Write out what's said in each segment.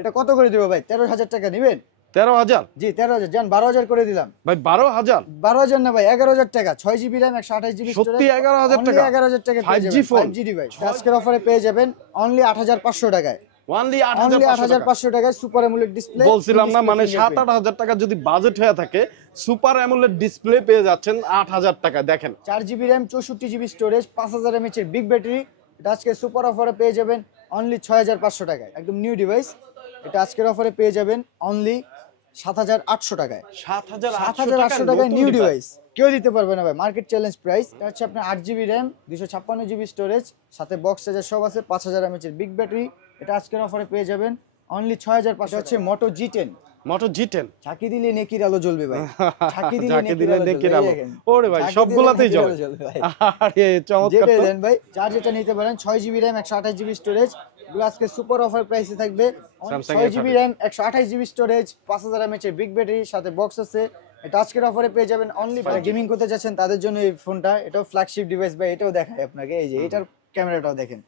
এটা কত করে দিব ভাই? 13,000 টাকা নেবেন? 13,000? জি 13,000, জান 12,000 করে দিলাম ভাই 12,000? 12,000 না ভাই, 11,000 টাকা। 6 জিবি র্যাম, 128 জিবি স্টোরেজ। সত্যি 11,000 টাকা? 11,000 টাকা পেয়ে 5G যাবেন, ফোন? 5G device. আজকের অফারে পেয়ে যাবেন অনলি 8,500 টাকায়। অনলি অনলি 8,500 টাকা? 8,500 টাকায় সুপার অ্যামোলেড ডিসপ্লে। বলছিলাম না, মানে 7-8 হাজার টাকা যদি বাজেট হয়ে থাকে, সুপার অ্যামোলেড ডিসপ্লে পেয়ে যাচ্ছেন 8,000 টাকা। দেখেন 4 GB RAM, 64 GB storage, 5,000 mAh এর বিগ ব্যাটারি। এটা আজকে সুপার অফারে পেয়ে যাবেন অনলি 6,500 টাকায়, একদম নিউ ডিভাইস। এটা আজকের অফারে পেয়ে যাবেন অনলি 7,800 টাকায়। 7,800 টাকায় নিউ ডিভাইস কেউ দিতে পারবে না ভাই, মার্কেট চ্যালেঞ্জ প্রাইস। এটা হচ্ছে আপনার 8 জিবি র্যাম, 256 জিবি স্টোরেজ, সাথে বক্স চার্জার সব আছে, 5,000 mAh এর বিগ ব্যাটারি। এটা আজকের অফারে পেয়ে যাবেন অনলি 6,500। হচ্ছে মোটো G10। মোটো G10 ঝাঁকি দিলে নেকির আলো জ্বলবে ভাই, ঝাঁকি দিলে যাকে দিলে নেকির আলো। দেখেন। ওরে ভাই ঝাঁকি দিলে সবগুলাতেই নেকির আলো জ্বলে। জ্বলবে ভাই। আরে চমৎকার যেটা তো। দেন ভাই, যার যেটা নিতে পারেন। 6 জিবি র্যাম, 128 জিবি স্টোরেজ, এগুলো আজকে সুপার অফার প্রাইসে থাকবে। Samsung 6 GB RAM, 128 GB storage, 5,000 mAh এর বিগ ব্যাটারি, সাথে বক্স আছে। এটা আজকের অফারে পেয়ে যাবেন অনলি। যারা গেমিং করতে যাচ্ছেন তাদের জন্য এই ফোনটা, এটাও ফ্ল্যাগশিপ ডিভাইস ভাই। এটাও দেখায় আপনাকে, এই যে এটার ক্যামেরাটাও দেখেন।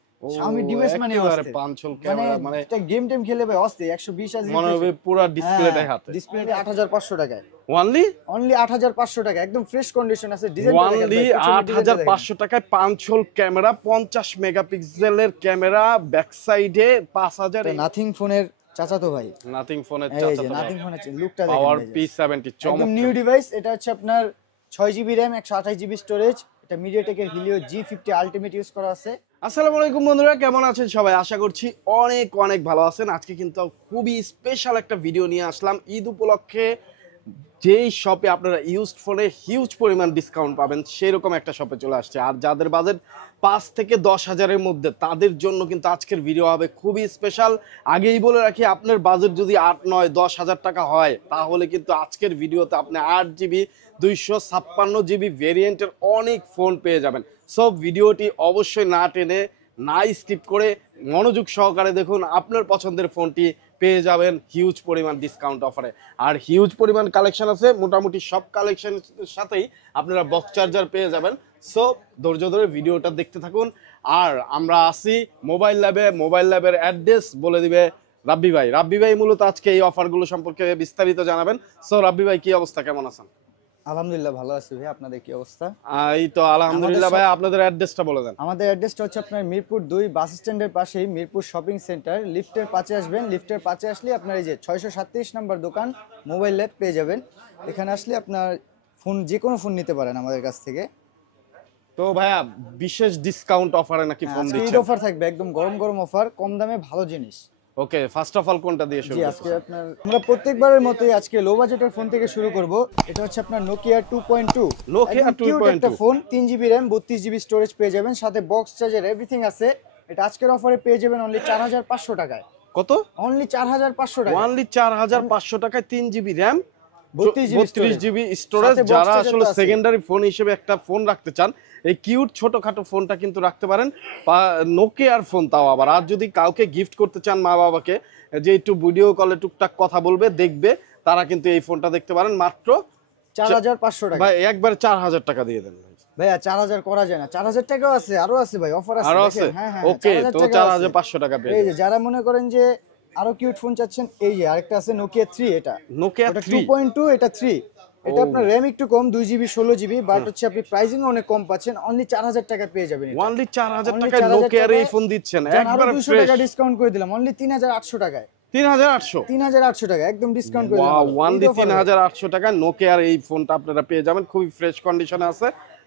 আমি ডিভাইস মানে একেবারে পাঁচল ক্যামেরা, মানে এটা গেম টেম খেলে ভাই অস্থির। 120 Hz মনে হবে পুরো ডিসপ্লেটাই হাতে। ডিসপ্লেটা 8,500 টাকায়। অনলি অনলি 8,500 টাকা, একদম ফ্রেশ কন্ডিশন আছে। ডিজাইন অনলি 8,500 টাকায় পাঁচল ক্যামেরা, 50 মেগাপিক্সেলের ক্যামেরা, ব্যাক সাইডে 5,000। নাথিং ফোনের চাচাতো ভাই, নাথিং ফোনের এই যে চাচাতো নাথিং ফোনের লুকটা দেখেন। পাওয়ার এই যে। P70 একদম চমৎকার। New device. এটা হচ্ছে আপনার 6 জিবি র্যাম, 128 জিবি স্টোরেজ। এটা মিডিয়াটেকের হিলিও G50 আলটিমেট ইউজ করা আছে। আসসালামু আলাইকুম বন্ধুরা, কেমন আছেন সবাই? আশা করছি অনেক অনেক ভালো আছেন। আজকে কিন্তু খুবই স্পেশাল একটা ভিডিও নিয়ে আসলাম ঈদ উপলক্ষে। যেই শপে আপনারা ইউজড ফোনে হিউজ পরিমাণ ডিসকাউন্ট পাবেন, সেরকম একটা শপে চলে আসছে। আর যাদের বাজেট 5 থেকে 10,000-এর মধ্যে, তাদের জন্য কিন্তু আজকের ভিডিও হবে খুবই স্পেশাল। আগেই বলে রাখি, আপনার বাজেট যদি 8, 9, 10,000 টাকা হয়, তাহলে কিন্তু আজকের ভিডিওতে আপনি 8 জিবি 256 জিবি ভেরিয়েন্টের অনেক ফোন পেয়ে যাবেন। সব ভিডিওটি অবশ্যই না টেনে, না স্কিপ করে মনোযোগ সহকারে দেখুন। আপনার পছন্দের ফোনটি পেয়ে যাবেন হিউজ পরিমাণ ডিসকাউন্ট অফারে। আর হিউজ পরিমাণ কালেকশন আছে, মোটামুটি সব কালেকশনের সাথেই আপনারা বক্স চার্জার পেয়ে যাবেন। সো ধৈর্য ধরে ভিডিওটা দেখতে থাকুন। আর আমরা আসি মোবাইল ল্যাবে। মোবাইল ল্যাবের অ্যাড্রেস বলে দিবে রাব্বি ভাই। রাব্বি ভাই মূলত আজকে এই অফারগুলো সম্পর্কে বিস্তারিত জানাবেন। সো রাব্বি ভাই, কি অবস্থা, কেমন আছেন? আলহামদুলিল্লাহ ভালো আছি ভাই, আপনাদের কি অবস্থা? এই তো আলহামদুলিল্লাহ ভাই। আপনাদের অ্যাড্রেসটা বলে দেন। আমাদের অ্যাড্রেসটা হচ্ছে আপনার মিরপুর 2 বাস স্ট্যান্ডের পাশেই মিরপুর শপিং সেন্টার। লিফটের 5-এ আসবেন। লিফটের 5-এ আসলে আপনার এই যে 637 নম্বর দোকান মোবাইল ল্যাব পেয়ে যাবেন। এখানে আসলে আপনার ফোন, যে কোনো ফোন নিতে পারেন আমাদের কাছ থেকে। তো ভাইয়া, বিশেষ ডিসকাউন্ট অফারে নাকি ফোন আজকে ঈদ দিচ্ছেন? অফার থাকবে, একদম গরম গরম অফার, কম দামে ভালো জিনিস। ওকে, ফার্স্ট অফ অল কোনটা দিয়ে শুরু জি, করব? আজকে আপনার আমরা প্রত্যেকবারের মতোই আজকে লো বাজেটের ফোন থেকে শুরু করব। এটা হচ্ছে আপনার নোকিয়া 2.2। নোকিয়া একদম কিউট 2.2 একটা phone. 3 GB RAM, 32 GB storage পেয়ে যাবেন, সাথে বক্স চার্জার এভরিথিং আছে। এটা আজকের অফারে পেয়ে যাবেন অনলি 4,500 টাকায়। কত? অনলি 4,500 টাকা। অনলি 4,500 টাকায় 3 জিবি র্যাম, 32 জিবি স্টোরেজ। সাথে box যারা charger আসলে তো আছে। সেকেন্ডারি ফোন হিসেবে একটা ফোন রাখতে চান, এই কিউট ছোটখাটো ফোনটা কিন্তু রাখতে পারেন। নোকিয়ার ফোন তাও আবার। আর যদি কাউকে গিফট করতে চান, মা বাবাকে, যে একটু ভিডিও কলে টুকটাক কথা বলবে, দেখবে, তারা কিন্তু এই ফোনটা দেখতে পারেন মাত্র 4,500 টাকা। ভাই একবার 4,000 টাকা দিয়ে দেন ভাই। ভাইয়া 4,000 করা যায় না, 4,000 টাকাও আছে, আরো আছে ভাই, অফার আছে। আরো আছে? দেখেন, হ্যাঁ হ্যাঁ, ওকে, 4,000 তো টাকাও আছে। 4,500 টাকা পেয়ে এই যে যাবেন। যারা মনে করেন যে আরো কিউট ফোন চাচ্ছেন, এই যে আরেকটা আছে নোকিয়া 3। এটা নোকিয়া ওটা 3 2.2, এটা 3। এটা আপনার র্যাম একটু কম, 2 জিবি 16 জিবি, বাট হচ্ছে আপনি প্রাইসিং অনেক কম পাচ্ছেন। অনলি 4,000 টাকা পেয়ে যাবেন এটা। অনলি 4,000 Only টাকায় 4,000 নোকিয়ার এই টাকায় ফোন দিচ্ছেন, জান, আরো একবারে 200 ফ্রেশ। টাকা ডিসকাউন্ট করে দিলাম, অনলি 3,800 টাকায়। 3,800? 3,800 টাকা একদম ডিসকাউন্ট করে দিলাম। ওয়াও, অনলি 3,800 টাকায় নোকিয়ার এই ফোনটা আপনারা পেয়ে যাবেন, খুবই ফ্রেশ কন্ডিশনে আছে।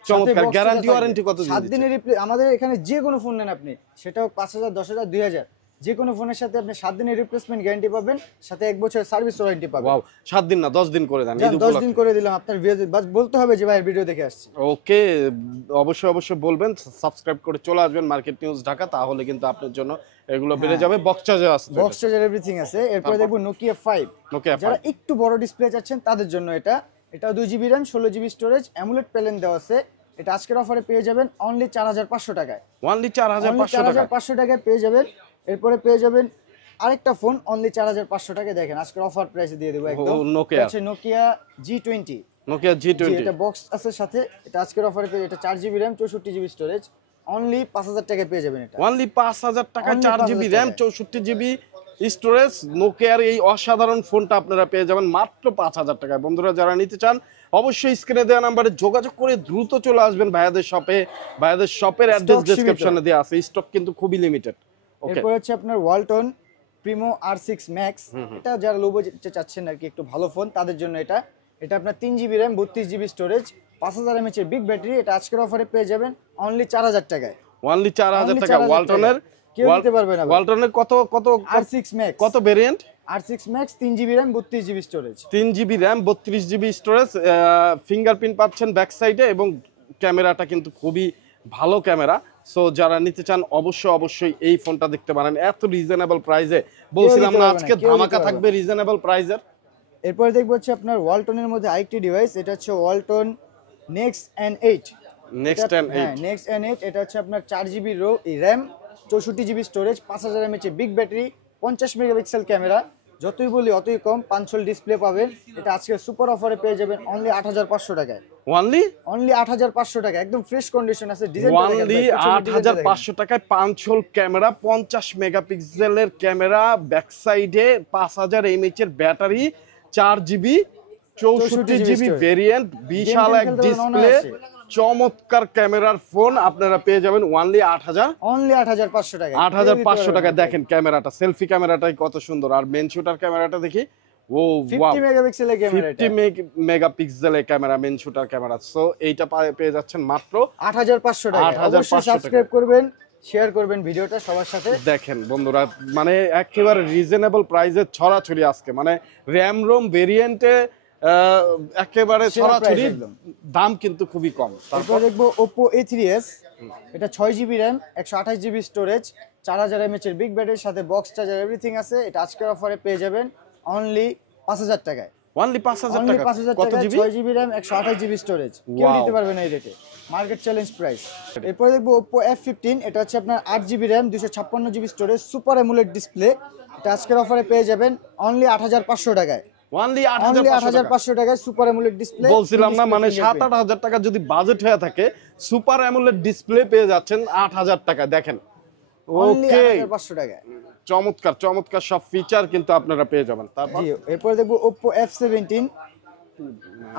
চমৎকার। গ্যারান্টি ওয়ারেন্টি কত দিন 7 দিচ্ছেন? দিনের আমাদের এখানে যে কোনো ফোন নেন আপনি, সেটাও 5,000, 10,000, 2,000, যে কোনো ফোনের সাথে আপনি 7 দিনের রিপ্লেসমেন্ট গ্যারান্টি পাবেন, সাথে 1 বছরের সার্ভিস ওয়ারেন্টি পাবেন। ওয়াও, 7 দিন না 10 দিন করে দেন। জান, 10 দিন করে দিলাম। আপনার বাস বলতে হবে যে ভাই ভিডিও দেখে আসছি। ওকে, অবশ্যই অবশ্যই বলবেন। সাবস্ক্রাইব করে চলে আসবেন মার্কেট নিউজ ঢাকা, তাহলে কিন্তু আপনার জন্য এগুলো বেড়ে যাবে। বক্স চার্জার আছে? বক্স চার্জার এভরিথিং আছে। এরপরে দেখবো নোকিয়া 5। নোকিয়া যারা একটু বড় ডিসপ্লে চাচ্ছেন তাদের জন্য এটা 2 GB RAM, 16 GB storage, amulet panel দেওয়া আছে। এটা আজকের অফারে পেয়ে যাবেন অনলি 4,500 টাকায়। অনলি 4,500 টাকা। 4,500 টাকায় পেয়ে যাবেন। এরপরে পেয়ে যাবেন আরেকটা ফোন অনলি 4,500 টাকায়। দেখেন আজকের অফার প্রাইসে দিয়ে দেবো একদম। নোকিয়া আছে নোকিয়া G20। Nokia G20। এটা বক্স আছে সাথে। এটা আজকের অফারে পেয়ে, এটা 4 GB RAM, 64 GB storage, only 5,000 টাকায় পেয়ে যাবেন এটা। অনলি 5,000 টাকা, Only 4 জিবি 5,000 র্যাম, টাকায়। 64 জিবি স্টোরেজ নোকিয়ার এই অসাধারণ ফোনটা আপনারা পেয়ে যাবেন মাত্র 5,000 টাকায়। বন্ধুরা যারা নিতে চান অবশ্যই স্ক্রিনে দেওয়া নাম্বারে যোগাযোগ করে দ্রুত চলে আসবেন ভাইয়াদের শপে। ভাইয়াদের শপের অ্যাড্রেস Stock ডেসক্রিপশনে দেওয়া আছে, স্টক কিন্তু খুবই লিমিটেড। ওকে, এরপর হচ্ছে আপনার ওয়ালটন প্রিমো R6 Max, এটা যারা লো বাজেটে চাচ্ছেন আর কি একটু ভালো ফোন তাদের জন্য এটা। এটা আপনার 3GB RAM 32GB storage 5000 mAh এর বিগ ব্যাটারি। এটা আজকের অফারে পেয়ে যাবেন অনলি 4000 টাকায়। অনলি 4,000 টাকা। 4,000 ওয়ালটনের কেউ নিতে পারবে না ভাই। ওয়ালটনের কত কত R6 Max, কত variant? R6 Max 3GB RAM 32GB storage. 3GB RAM 32GB storage, fingerprint পাচ্ছেন ব্যাক সাইডে এবং ক্যামেরাটা কিন্তু খুবই ভালো ক্যামেরা। সো যারা নিতে চান অবশ্যই এই ফোনটা দেখতে পারেন এত রিজনেবল প্রাইসে। বলছিলাম নিতে না পারবে না, আজকে কেউ নিতে ধামাকা পারবে থাকবে রিজনেবল প্রাইসের। এরপরে দেখবো হচ্ছে আপনার ওয়ালটনের মধ্যে আরেকটি ডিভাইস, এটা হচ্ছে Walton next N8। Next and হ্যাঁ, নেক্সট N8 এটা হচ্ছে আপনার 4GB RAM 64GB storage 5000 mAh big battery 50 megapixel camera. যতই বলি অতই কম, পাঞ্চল ডিসপ্লে পাবেন। এটা আজকে সুপার অফারে পেয়ে যাবেন অনলি 8500 টাকায়। অনলি 8500 টাকা, একদম ফ্রেশ কন্ডিশন আছে। অনলি 8500 টাকায় পাঁচশোল ক্যামেরা, 50 মেগাপিক্সেলের ক্যামেরা, ব্যাক সাইডে 5000 mAh এর ব্যাটারি, 4GB 64GB ভেরিয়েন্ট, বিশাল এক ডিসপ্লে, চমৎকার ক্যামেরার ফোন আপনারা পেয়ে যাবেন অনলি 8500 টাকা। 8500 টাকায়। দেখেন ক্যামেরাটা, সেলফি ক্যামেরাটাই কত সুন্দর। আর মেন শুটার ক্যামেরাটা দেখি, ও ওয়াও, 50 মেগাপিক্সেলের ক্যামেরা, 50 মেগাপিক্সেলের camera, main shooter camera. So এইটা পেয়ে যাচ্ছেন মাত্র 8500 টাকা। 8500 অবশ্যই সাবস্ক্রাইব করবেন, শেয়ার করবেন ভিডিওটা সবার সাথে। দেখেন বন্ধুরা, মানে একেবারে রিজনেবল প্রাইসে ছড়াছড়ি আজকে, মানে র্যাম রোম ভেরিয়েন্টে একেবারে সেরা ছড়াছড়ি, price একদম। দাম কিন্তু খুবই কম। তারপর দেখবো Oppo A3s, এটা 6GB RAM 128GB storage 4000 mAh এর বিগ ব্যাটারির সাথে বক্স চার্জার এভরিথিং আছে। এটা আজকের অফারে পেয়ে যাবেন অনলি 5000 টাকায়। অনলি 5000 অনলি টাকা। 5000 কত টাকা, GB? 6GB RAM 128GB storage, কেউ Wow. নিতে পারবে না এই রেটে, মার্কেট চ্যালেঞ্জ প্রাইস। এরপর দেখবো Oppo F15, এটা হচ্ছে আপনার 8GB RAM 256GB storage super AMOLED display. এটা আজকের অফারে পেয়ে যাবেন অনলি 8500 টাকায়। অনলি অনলি 8500 টাকা। 8500 টাকায় সুপার অ্যামোলেড ডিসপ্লে। বলছিলাম না, মানে 7-8 টাকা যদি বাজেট হয়ে থাকে, সুপার অ্যামোলেড ডিসপ্লে পেয়ে যাচ্ছেন 8000 টাকা। দেখেন, অনলি ওকে, 8500 টাকায়। চমৎকার চমৎকার সব ফিচার কিন্তু আপনারা পেয়ে যাবেন। তারপর জি, এরপর দেখবো Oppo F17,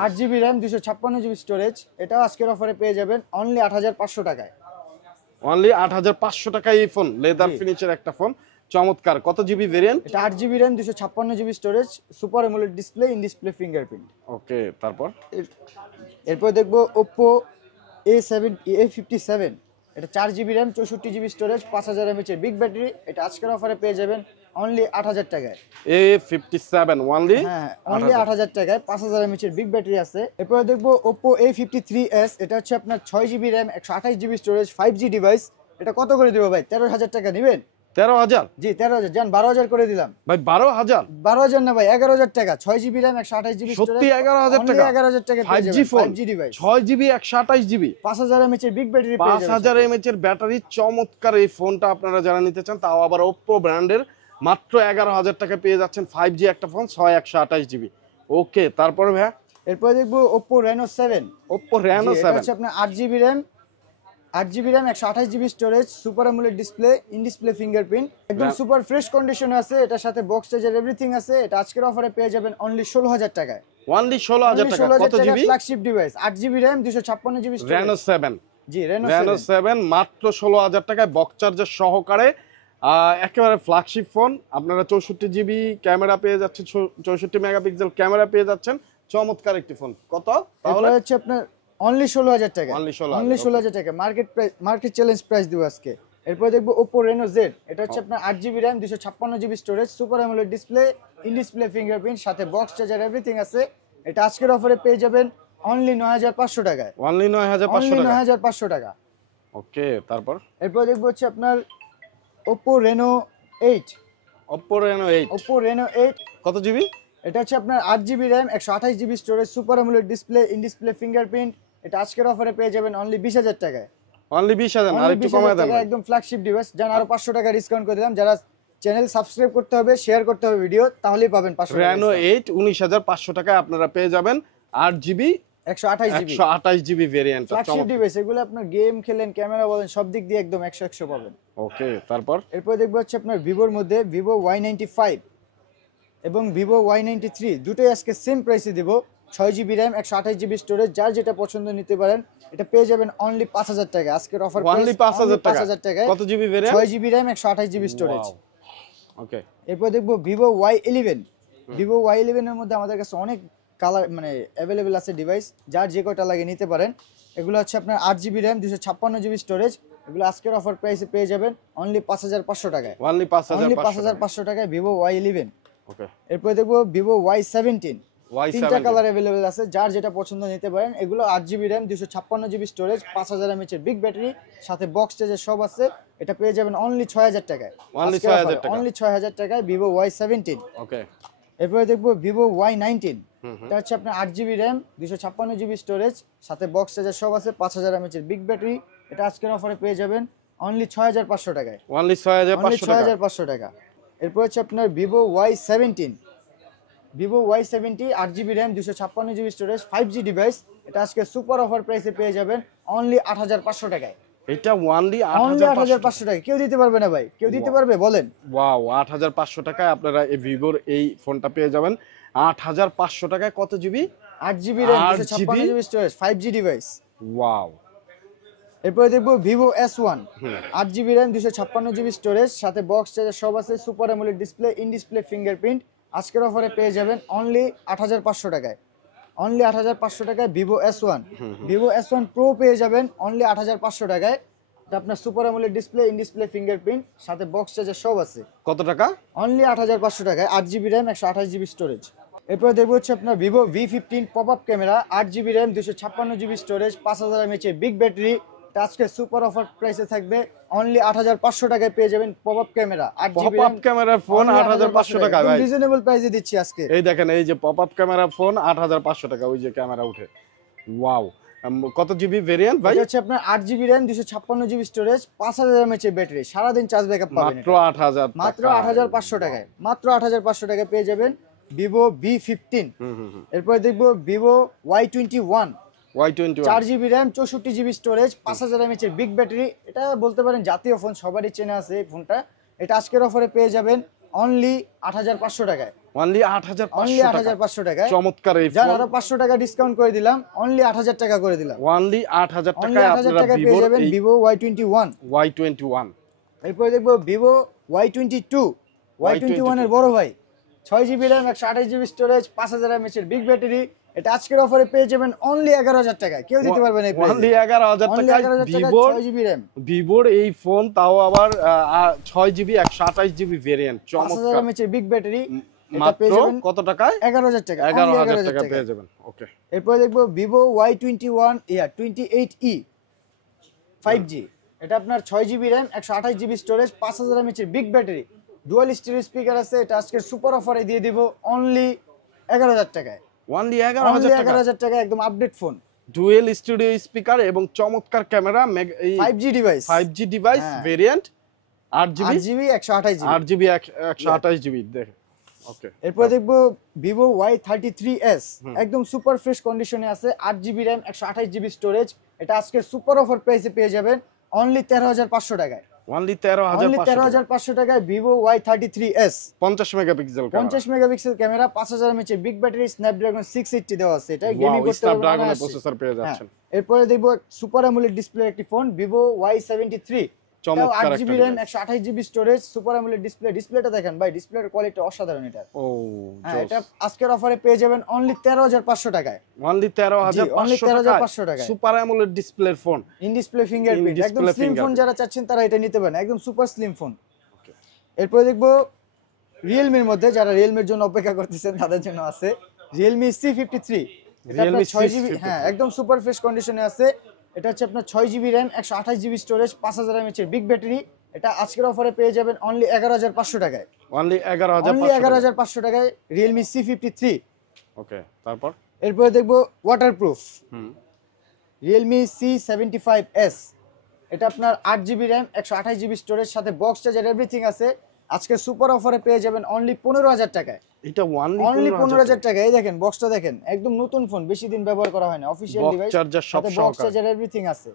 8GB RAM 256GB storage. এটাও আজকের অফারে পেয়ে যাবেন অনলি 8500 টাকায়। অনলি 8500 টাকায় এই ফোন, লেদার ফিনিশের একটা ফোন, চমৎকার। কত জিবি ভেরিয়েন্ট? এটা 8GB RAM 256GB storage super AMOLED display, in display fingerprint. Okay, তারপর এরপর দেখবো Oppo A57, এটা 4GB RAM 64GB storage 5000 mAh এর বিগ ব্যাটারি। এটা আজকের অফারে পেয়ে যাবেন অনলি 8000 টাকায়। A57 অনলি হ্যাঁ, অনলি 8000 টাকায় 5000 mAh এর বিগ ব্যাটারি আছে। এরপরে দেখবো Oppo A53s, এটা হচ্ছে আপনার 6GB RAM 128GB storage 5G device. এটা কত করে দিব ভাই? 13000 টাকা নেবেন? 13000? জি 13000, জান 12000 করে দিলাম ভাই 12000? 12000 না ভাই, 11000 টাকা। 6GB র্যাম 128GB স্টোরেজ, সত্যি 11000 টাকা? 11000 টাকা পেয়ে 5G যাবেন, phone, 5G device, 6GB 128GB, 5000 mAh এর বিগ ব্যাটারি পেয়ে যাবেন। 5000 mAh এর ব্যাটারি, চমৎকার এই ফোনটা আপনারা যারা নিতে চান, তাও আবার Oppo ব্র্যান্ডের, মাত্র 11000 টাকা পেয়ে যাচ্ছেন 5G একটা ফোন, 128GB। ওকে, তারপরে ভাইয়া এরপর দেখবো Oppo Reno 7, Oppo Reno এটা 7 হচ্ছে আপনার 8GB RAM 128GB storage super AMOLED display, in display fingerprint, একদম সুপার ফ্রেশ কন্ডিশনে আছে। এটার সাথে বক্স চার্জার এভরিথিং আছে। এটা আজকের অফারে পেয়ে যাবেন অনলি 16000 টাকায়। অনলি 16000 টাকা। কত GB? Flagship device, 8GB RAM 256GB storage. Reno 7, জি Reno Reno 7 7 মাত্র 16000 টাকায় বক্স চার্জার সহকারে, একেবারে ফ্ল্যাগশিপ ফোন। আপনারা 64GB ক্যামেরা পেয়ে যাচ্ছেন, 64 মেগাপিক্সেল ক্যামেরা পেয়ে যাচ্ছেন, চমৎকার একটি ফোন। কত তাহলে? হচ্ছে আপনার অনলি 16000 টাকা। Only 16,000, অনলি 16000 টাকা, market price, market challenge price দিব আজকে। এরপর দেখবো Oppo Reno Z, এটা হচ্ছে আপনার 8GB RAM 256GB storage super AMOLED display, in display fingerprint, সাথে বক্স চার্জার এভরিথিং আছে। এটা আজকের অফারে পেয়ে যাবেন অনলি 9500 টাকায়। অনলি 9500 অনলি টাকা। 9500 টাকা। ওকে, তারপর এরপর দেখবো হচ্ছে আপনার Oppo Reno 8, Oppo Reno 8 Oppo Reno 8, কত জিবি? এটা হচ্ছে আপনার 8GB RAM 128GB storage super AMOLED display, in display fingerprint. এটা আজকের অফারে পেয়ে যাবেন অনলি 20000 টাকায়। অনলি 20000, আর একটু কমায় দেন। একদম ফ্ল্যাগশিপ ডিভাইস, জান আরো 500 টাকা ডিসকাউন্ট করে দিলাম। যারা চ্যানেল সাবস্ক্রাইব করতে হবে, শেয়ার করতে হবে ভিডিও, তাহলেই পাবেন 500 টাকা। Reno 8 19500 টাকায় আপনারা পেয়ে যাবেন 8GB 128 GB 128 GB variant. Flagship device, এগুলো আপনার গেম খেলেন, ক্যামেরা বলেন, সব দিক দিয়ে একদম 100 পাবেন। ওকে, তারপর এরপর দেখবো হচ্ছে আপনার ভিভোর মধ্যে ভিভো Y95 এবং ভিভো Y93, দুটোই আজকে সেম প্রাইসে দিব। 6 জিবি র্যাম, 128 জিবি স্টোরেজ, যার যেটা পছন্দ নিতে পারেন। এটা পেয়ে যাবেন অনলি 5000 টাকা। আজকের অফার অনলি 5000 টাকা। 5000 টাকায়। কত GB variant? 6 GB RAM, 128 GB storage. Okay, এরপর দেখবো ভিভো Y11। ভিভো Y11 এর মধ্যে আমাদের কাছে অনেক কালার মানে অ্যাভেলেবেল আছে ডিভাইস, যার যে কয়টা লাগে নিতে পারেন। এগুলো হচ্ছে আপনার 8 জিবি র্যাম, 256 জিবি স্টোরেজ। এগুলো আজকের অফার প্রাইসে পেয়ে যাবেন অনলি 5500 টাকায়। অনলি 5500 টাকায় ভিভো Y11। ওকে, এরপর দেখবো ভিভো Y17। Y17 তিনটা কালার অ্যাভেলেবেল আছে, যার যেটা পছন্দ নিতে পারেন। এগুলো 8 GB RAM, 256 GB storage, 5000 mAh এর বিগ ব্যাটারি, সাথে বক্স চার্জার সব আছে। এটা পেয়ে যাবেন অনলি 6000 টাকায়। অনলি 6000 টাকা। অনলি 6000 টাকায় ভিভো Y17। ওকে, এরপরে দেখবো ভিভো Y19। এটা হচ্ছে আপনার 8 জিবি র্যাম, 256 জিবি স্টোরেজ, সাথে বক্স চার্জার সব আছে, 5000 mAh এর বিগ ব্যাটারি। এটা আজকের অফারে পেয়ে যাবেন অনলি 6500 টাকায়। অনলি 6500 টাকা। 6500 টাকা। এরপর হচ্ছে আপনার Vivo Y17। Vivo Y70 8 GB RAM, 256 GB storage, 5G device. এটা আজকে সুপার অফার প্রাইসে পেয়ে যাবেন অনলি 8500 টাকায়। এটা অনলি অনলি 8500 8500 টাকা। কেউ দিতে পারবে না ভাই? কেউ দিতে পারবে বলেন? ওয়াও, 8500 টাকায় আপনারা এই ভিভোর এই ফোনটা পেয়ে যাবেন। 8500 টাকায় কত GB? 8 GB RAM, 256 GB storage, 5G device. Wow. এরপরে দেখবো Vivo S1। 8 GB RAM, 256 GB storage, সাথে বক্স চার্জার সব আছে, super AMOLED display, in display fingerprint. আজকের অফারে পেয়ে যাবেন অনলি 8500 টাকায়। অনলি 8500 টাকায় Vivo S1। Vivo S1 pro পেয়ে যাবেন অনলি 8500 টাকায়। এটা আপনার super AMOLED display, in display fingerprint, সাথে বক্স চার্জার সব আছে। কত টাকা? অনলি 8500 টাকায়। 8 জিবি র্যাম, 128 জিবি স্টোরেজ। এরপরে দেখবো হচ্ছে আপনার Vivo V15 pop up camera, 8 GB RAM, 256 GB storage, 5000 mAh এর বিগ ব্যাটারি। আজকে সুপার অফার প্রাইসে থাকবে অনলি 8500 টাকায় পেয়ে যাবেন pop up camera, 8 GB pop up ক্যামেরার ফোন 8500 টাকা ভাই। রিজনেবল প্রাইসে দিচ্ছি আজকে। এই দেখেন, এই যে পপ আপ ক্যামেরা ফোন 8500 টাকা, ওই যে ক্যামেরা উঠে। ওয়াও। কত জিবি ভেরিয়েন্ট ভাই? এটা হচ্ছে আপনার 8 GB RAM, 256 GB storage, 5000 mAh এর ব্যাটারি, সারাদিন চার্জ ব্যাকআপ পাবেন। মাত্র 8000 টাকা। মাত্র 8500 টাকায়। মাত্র 8500 টাকায় পেয়ে যাবেন ভিভো V15। এরপরে দেখবো Vivo Y21। Y21 4 GB RAM, 64 GB storage, 5000 mAh এর বিগ ব্যাটারি। এটা বলতে পারেন জাতীয় ফোন, সবারই চেনা আছে এই ফোনটা। এটা আজকের অফারে পেয়ে যাবেন অনলি 8500 টাকায়। অনলি অনলি 8500 টাকা। 8500 টাকায়। চমৎকার এই যান ফোন। আরো 500 টাকা ডিসকাউন্ট করে দিলাম, অনলি 8000 টাকা করে দিলাম। অনলি 8000 অনলি টাকায় 8000 আপনারা টাকায় পেয়ে ভিভোর যাবেন এই ভিভো Y21। Y21। এরপরে দেখবো ভিভো Y22। Y21 এর বড় ভাই, 6 GB RAM, 128 GB storage, 5000 mAh এর বিগ ব্যাটারি। এটা আজকের অফারে পেয়ে যাবেন অনলি 11000 টাকায়। কেউ দিতে পারবে না এই প্রাইসে। অনলি 11000 অনলি টাকায় 11000 টাকায় ভিভোর 6 জিবি র্যাম, ভিভোর এই ফোন, তাও আবার 6 জিবি 128 জিবি ভেরিয়েন্ট। 5000 চমৎকার। mAh এর বিগ ব্যাটারি। এটা মাত্র পেয়ে যাবেন কত টাকায়? 11000 টাকা। 11000 টাকা পেয়ে যাবেন। ওকে, এরপরে দেখবো ভিভো Y28E 5G। এটা আপনার 6 GB RAM, 128 GB storage, 5000 mAh এর big battery, dual stereo speaker আছে। এটা আজকের সুপার অফারে দিয়ে দিব অনলি 11000 টাকায়। অনলি অনলি 11000 টাকা। 11000 টাকা, একদম update phone. Dual studio speaker এবং চমৎকার camera, 5G device. 5G device হ্যাঁ। Variant, 8 GB 8 GB 128 GB. 8 GB 128 GB. দেখ, ওকে। এরপর দেখবো ভিভো Y33s, একদম সুপার ফ্রেশ কন্ডিশনে আছে, 8 জিবি র্যাম, 128 জিবি স্টোরেজ। এটা আজকে সুপার অফার প্রাইসে পেয়ে যাবেন অনলি 13500 টাকায়। অনলি অনলি 13500 টাকা। 13500 টাকায় Vivo Y33s। 50 megapixel camera. 50 megapixel camera, 5000 mAh এর বিগ ব্যাটারি, স্ন্যাপড্রাগন 680 দেওয়া আছে। এটা গেমিং করতে পারবেন। স্ন্যাপড্রাগনের প্রসেসর পেয়ে যাচ্ছেন। এরপরে দেখবো সুপার অ্যামোলেড ডিসপ্লে একটি ফোন, ভিভো Y73। চমৎকার 8 একটা GB RAM, device। 128 GB storage, super AMOLED display. ডিসপ্লেটা দেখেন ভাই, ডিসপ্লের কোয়ালিটি অসাধারণ এটা। ও, হ্যাঁ, এটা আজকের অফারে পেয়ে যাবেন অনলি 13500 টাকায়। অনলি 13500 টাকায়। সুপার অ্যামোলেড ডিসপ্লের ফোন। ইন ডিসপ্লে ফিঙ্গারপ্রিন্ট, একদম In-display স্লিম ফোন fingerprint। যারা চাচ্ছেন তারা এটা নিতে পারেন, একদম সুপার স্লিম ফোন। এরপরে দেখবো রিয়েলমির মধ্যে, যারা রিয়েলমির জন্য অপেক্ষা করতেছেন তাদের জন্য আছে রিয়েলমি C53। এটা Realme আপনার 6 জিবি, C53 হ্যাঁ একদম সুপার ফ্রেশ কন্ডিশনে আছে। এটা হচ্ছে আপনার 6 GB RAM, 128 GB storage, 5000 mAh এর বিগ ব্যাটারি। এটা আজকের অফারে পেয়ে যাবেন অনলি 11500 টাকায়। অনলি অনলি 11500 11500 টাকায় রিয়েলমি C53। ওকে, তারপর এরপরে দেখবো ওয়াটারপ্রুফ হুম রিয়েলমি C75s। এটা আপনার 8 জিবি র্যাম, 128 জিবি স্টোরেজ, সাথে বক্স চার্জার এভরিথিং আছে। আজকে সুপার অফারে পেয়ে যাবেন অনলি 15,000 টাকায়। এটা অনলি 15,000 টাকা। এই দেখেন বক্সটা দেখেন, একদম নতুন ফোন, বেশি দিন ব্যবহার করা হয় না, অফিশিয়াল বক্স ডিভাইস, চার্জার সব সাথে বক্স সহকারে চার্জার এভরিথিং আছে,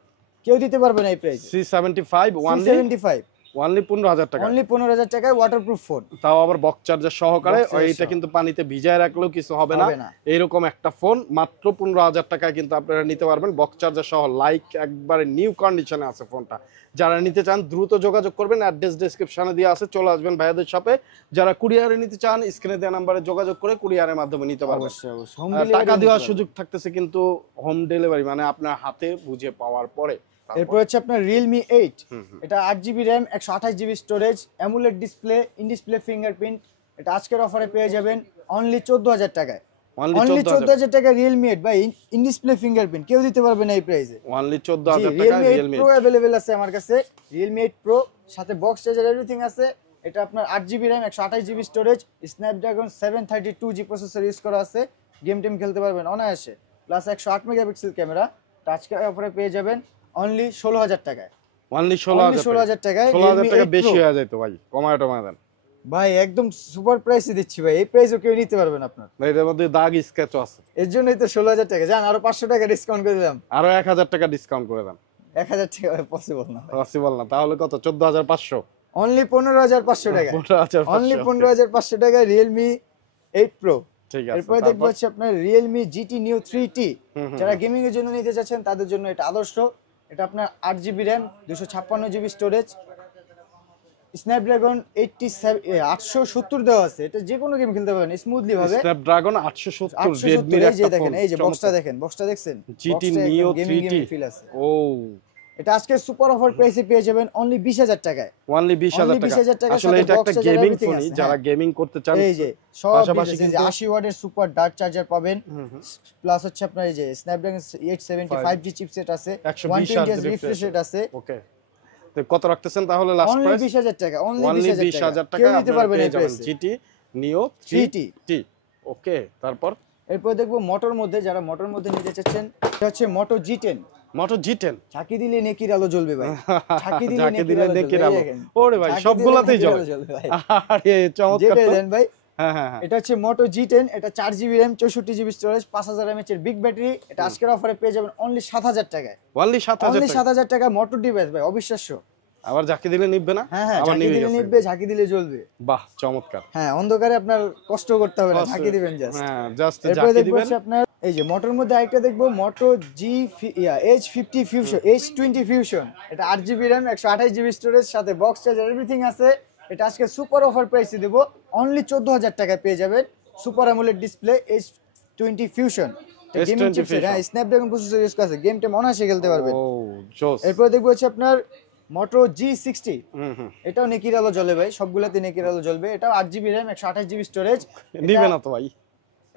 কেউ দিতে পারবে না এই প্রাইসে। C75 C75 অনলি 15,000 টাকা, অনলি 15,000 টাকায় ওয়াটারপ্রুফ ফোন, তাও আবার বক্স চার্জার সহকারে। Box charger এইটা সহ। কিন্তু পানিতে ভিজায় রাখলেও কিছু হবে না। হবে না। এইরকম একটা ফোন মাত্র 15,000 টাকায় কিন্তু আপনারা নিতে পারবেন, বক্স চার্জার সহ। লাইক একবারে নিউ কন্ডিশনে আছে ফোনটা। যারা নিতে চান দ্রুত যোগাযোগ করবেন, অ্যাড্রেস ডেসক্রিপশনে দেওয়া আছে, চলে আসবেন ভাইয়াদের শপে। যারা কুরিয়ারে নিতে চান স্ক্রিনে দেওয়া নাম্বারে যোগাযোগ করে কুরিয়ারের মাধ্যমে নিতে পারবেন। অবশ্যই অবশ্যই হোম টাকা দেওয়ার সুযোগ থাকতেছে কিন্তু হোম ডেলিভারি, মানে আপনার হাতে বুঝে পাওয়ার পরে। এরপর হচ্ছে আপনার Realme 8, এটা 8GB RAM 128GB storage, amulet display, in display fingerprint. এটা আজকের অফারে পেয়ে যাবেন অনলি 14,000 টাকায়। অনলি 14,000 টাকা Realme 8 ভাই, ইন ডিসপ্লে ফিঙ্গারপ্রিন্ট কেউ দিতে পারবে না এই প্রাইসে। অনলি 14,000 টাকা Realme 8 Realme Pro अवेलेबल আছে আমার কাছে, Realme 8 Pro সাথে বক্স চার্জার এভরিথিং আছে। এটা আপনার 8GB RAM 128GB storage, Snapdragon 732G processor use করা আছে, গেম টেম খেলতে পারবেন অনায়াসে, প্লাস 108 মেগাপিক্সেল ক্যামেরা। আজকের অফারে পেয়ে যাবেন অনলি 16,000 টাকায়। অনলি 16,000 16,000 টাকায় 16,000 Realme টাকা 8 বেশি Pro। হয়ে যাইতো ভাই, কমায় টমায় দেন ভাই একদম সুপার প্রাইসে দিচ্ছি ভাই, এই প্রাইসও কেউ নিতে পারবে না আপনার। ভাই। এর মধ্যে দাগ স্কেচও আছে, এর জন্যই তো 16,000 টাকা। জান আরো 500 টাকা ডিসকাউন্ট করে দিলাম। আরো 1,000 টাকা ডিসকাউন্ট করে দেন। 1,000 টাকা পসিবল না ভাই। পসিবল না, তাহলে কত? 14,500, অনলি 15,500 টাকা। 15,500 অনলি 15,500 টাকা Realme 8 Pro। ঠিক আছে। এরপরে দেখবো হচ্ছে আপনার Realme GT Neo 3T, যারা গেমিং এর জন্য নিতে চাচ্ছেন তাদের জন্য এটা আদর্শ। এটা আপনার 8GB RAM 256GB storage, Snapdragon 870 দেওয়া আছে। এটা যে কোনো গেম খেলতে পারবেন স্মুথলি ভাবে। স্ন্যাপড্রাগন 870 870 Redmi এর এই যে একটা দেখেন, ফোন। এই যে বক্সটা দেখেন, বক্সটা দেখছেন, GT বক্সটা Neo একদম গেমিং 3T ফিল আছে। ও এটা আজকে সুপার অফার প্রাইসে পেয়ে যাবেন অনলি 20,000 টাকায়। অনলি 20,000 Only 20,000 টাকা। টাকার আসলে সাথে এটা box একটা charger গেমিং everything ফোনই, আছে, যারা হ্যাঁ। গেমিং করতে চান। এই যে সব পাশাপাশি দিতেছে, এই যে কিন্তু 80 ওয়াটের সুপার ডার্ট চার্জার পাবেন, প্লাস হচ্ছে আপনার এই যে Snapdragon 875G চিপসেট আছে, 120 120 Hz রিফ্রেশ রেট আছে। ওকে, তো কত রাখতেছেন তাহলে লাস্ট অনলি প্রাইস? 20,000 টাকা, অনলি অনলি 20,000 20,000 কেউ টাকা নিতে আপনারা পারবেন পেয়ে এই যাবেন প্রাইসে। GT Neo 3T। 3T। ওকে, তারপর এরপর দেখবো মোটর মধ্যে, যারা মোটর মধ্যে নিতে চাচ্ছেন, এটা হচ্ছে Moto G10। মোটো G10 ঝাঁকি দিলে নেকির আলো জ্বলবে ভাই, ঝাঁকি দিলে যাকে নেকির দিলে আলো নেকির জ্বলবে, আলো। এই দেখেন। ওরে ভাই, ঝাঁকি দিলে সবগুলাতেই নেকির আলো জ্বলে। জ্বলবে ভাই। আরে চমৎকার যেটাই তো। দেন ভাই। হ্যাঁ হ্যাঁ হ্যাঁ। এটা হচ্ছে Moto G10, এটা 4GB RAM 64GB storage, 5000 mAh এর বিগ ব্যাটারি। এটা আজকের অফারে পেয়ে যাবেন অনলি 7,000 টাকায়। অনলি 7,000 অনলি টাকা। 7,000 টাকা মোটর ডিভাইস ভাই, অবিশ্বাস্য। আবার যাকে দিলে নিবে না? হ্যাঁ হ্যাঁ, আবার ঝাঁকি নিবে দিলে গেছে। নিবে, ঝাঁকি দিলে জ্বলবে। বাহ, চমৎকার। হ্যাঁ, অন্ধকারে আপনার কষ্ট করতে হবে না, ঝাঁকি দিবেন জাস্ট। হ্যাঁ, জাস্ট এরপরে যাকে দেখবো দিবেন। হচ্ছে আপনার এই যে মোটর মধ্যে আরেকটা দেখবো Moto H50 Fusion, H20 Fusion। এটা 8GB RAM 128GB স্টোরেজ, সাথে বক্স চার্জার এভরিথিং আছে। এটা আজকে সুপার অফার প্রাইসে দেবো অনলি 14,000 টাকায় পেয়ে যাবেন। Super AMOLED display H20 Fusion, gaming S20 chipset, হ্যাঁ, স্ন্যাপড্রাগন প্রসেসর ইউজ করা আছে, গেম টেম অনায়াসে খেলতে পারবেন। ও জোস। এরপর দেখবো হচ্ছে আপনার Moto G60। হুম। এটাও নেকির আলো জ্বলে ভাই, সবগুলাতে নেকির আলো জ্বলবে। এটাও 8GB RAM 128GB স্টোরেজ। নিবে না তো ভাই?